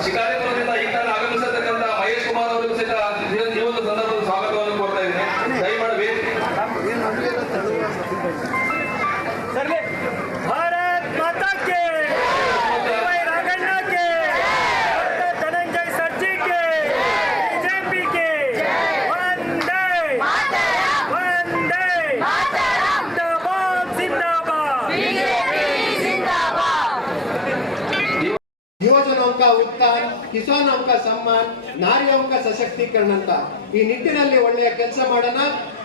musicales. Kisan ಅಂಕ ಸಮ್ಮಾನ್ ನಾರಿ ಅಂಕ ಸಶಕ್ತೀಕರಣ ಅಂತ ಈ ನಿಟ್ಟಿನಲ್ಲಿ ಒಳ್ಳೆಯ ಕೆಲಸ ಮಾಡೋಣ.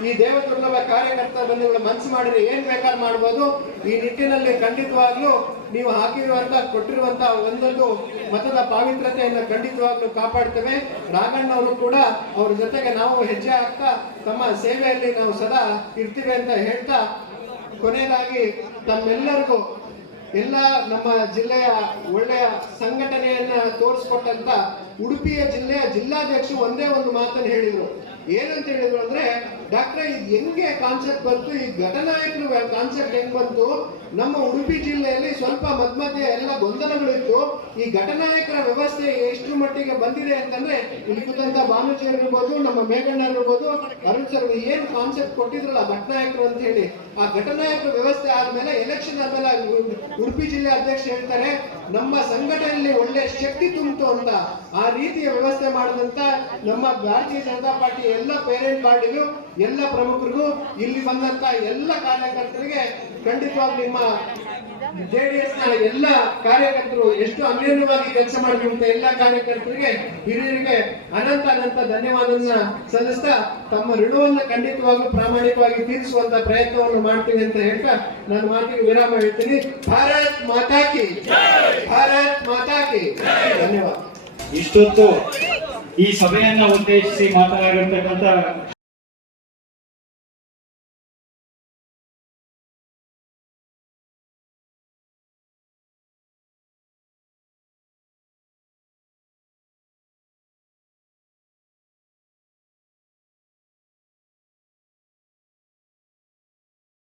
ಈ ದೇವದುರ್ಲಭ ಕಾರ್ಯಕರ್ತ ಬಂಧುಗಳು ಮನಸ್ಸು ಮಾಡಿದ್ರೆ ಏನ್ ಬೇಕಾದ್ರೂ ಮಾಡ್ಬೋದು. ಈ ನಿಟ್ಟಿನಲ್ಲಿ ಖಂಡಿತವಾಗ್ಲೂ ನೀವು ಹಾಕಿರುವಂತ, ಕೊಟ್ಟಿರುವಂತ ಒಂದೊಂದು ಮತದ ಪಾವಿತ್ರತೆಯನ್ನು ಖಂಡಿತವಾಗ್ಲೂ ಕಾಪಾಡ್ತೇವೆ. ರಾಘಣ್ಣ ಅವರು ಕೂಡ ಅವ್ರ ಜೊತೆಗೆ ನಾವು ಹೆಜ್ಜೆ ಹಾಕ್ತಾ ತಮ್ಮ ಸೇವೆಯಲ್ಲಿ ನಾವು ಸದಾ ಇರ್ತೀವಿ ಅಂತ ಹೇಳ್ತಾ ಕೊನೆಯದಾಗಿ ತಮ್ಮೆಲ್ಲರಿಗೂ ಎಲ್ಲ ನಮ್ಮ ಜಿಲ್ಲೆಯ ಒಳ್ಳೆಯ ಸಂಘಟನೆಯನ್ನ ತೋರಿಸ್ಕೊಟ್ಟಂತ ಉಡುಪಿಯ ಜಿಲ್ಲೆಯ ಜಿಲ್ಲಾಧ್ಯಕ್ಷರು ಒಂದೇ ಒಂದು ಮಾತನ್ನು ಹೇಳಿದ್ರು. ಏನಂತ ಹೇಳಿದ್ರು ಅಂದ್ರೆ, ಡಾಕ್ಟರ್, ಇದು ಹೆಂಗೆ ಕಾನ್ಸೆಪ್ಟ್ ಬಂತು, ಈ ಘಟನಾಯಕರು ಕಾನ್ಸೆಪ್ಟ್ ಹೆಂಗ್ ಬಂತು? ನಮ್ಮ ಉಡುಪಿ ಜಿಲ್ಲೆಯಲ್ಲಿ ಸ್ವಲ್ಪ ಮಧ್ಯ ಎಲ್ಲ ಗೊಂದಲಗಳಿತ್ತು. ಈ ಘಟನಾಯಕರ ವ್ಯವಸ್ಥೆ ಎಷ್ಟು ಮಟ್ಟಿಗೆ ಬಂದಿದೆ ಅಂತಂದ್ರೆ, ಇಲ್ಲಿ ಕುತಂತ ಭಾನುಜಿ ಇರ್ಬೋದು ನಮ್ಮ ಮೇಘಣ್ಣ ಇರ್ಬೋದು ಅರುಣ್ ಸರ್ ಏನ್ ಕಾನ್ಸೆಪ್ಟ್ ಕೊಟ್ಟಿದ್ರಲ್ಲ ಘಟನಾಯಕರು ಅಂತ ಹೇಳಿ, ಆ ಘಟನಾಯಕರ ವ್ಯವಸ್ಥೆ ಆದ್ಮೇಲೆ ಎಲೆಕ್ಷನ್ ಆದ್ಮೇಲೆ ಉಡುಪಿ ಜಿಲ್ಲೆ ಅಧ್ಯಕ್ಷ ಹೇಳ್ತಾರೆ, ನಮ್ಮ ಸಂಘಟನೆಯಲ್ಲಿ ಒಳ್ಳೆ ಶಕ್ತಿ ತುಂಬಿತು ಅಂತ. ಆ ರೀತಿಯ ವ್ಯವಸ್ಥೆ ಮಾಡಿದಂತ ನಮ್ಮ ಭಾರತೀಯ ಜನತಾ ಪಾರ್ಟಿ ಎಲ್ಲ ಪೇರೆಂಟ್ ಪಾರ್ಟಿಗೂ ಎಲ್ಲ ಪ್ರಮುಖರಿಗೂ ಇಲ್ಲಿ ಬಂದಂತ ಎಲ್ಲ ಕಾರ್ಯಕರ್ತರಿಗೆ ಖಂಡಿತವಾಗಿ ನಿಮ್ಮ ಜೆಡಿಎಸ್ನ ಎಲ್ಲ ಕಾರ್ಯಕರ್ತರು ಎಷ್ಟು ಅನ್ಯೋನ್ಯವಾಗಿ ಕೆಲಸ ಮಾಡಿದಂತ ಎಲ್ಲ ಕಾರ್ಯಕರ್ತರಿಗೆ, ಹಿರಿಯರಿಗೆ ಅನಂತ ಅನಂತ ಧನ್ಯವಾದವನ್ನ ಸಲ್ಲಿಸ್ತಾ ತಮ್ಮ ಋಣವನ್ನು ಖಂಡಿತವಾಗ್ಲೂ ಪ್ರಾಮಾಣಿಕವಾಗಿ ತೀರಿಸುವಂತ ಪ್ರಯತ್ನವನ್ನು ಮಾಡ್ತೀನಿ ಅಂತ ಹೇಳ್ತಾ ನಾನು ಮಾತಿಗೆ ವಿರಾಮ ಹೇಳ್ತೀನಿ. ಭಾರತ್ ಮಾತಾಕಿ ಭಾರತ್ ಮಾತಾಕಿ ಧನ್ಯವಾದ. ಇಷ್ಟೊತ್ತು ಈ ಸಭೆಯನ್ನ ಉದ್ದೇಶಿಸಿ ಮಾತನಾಡಿರ್ತಕ್ಕಂಥ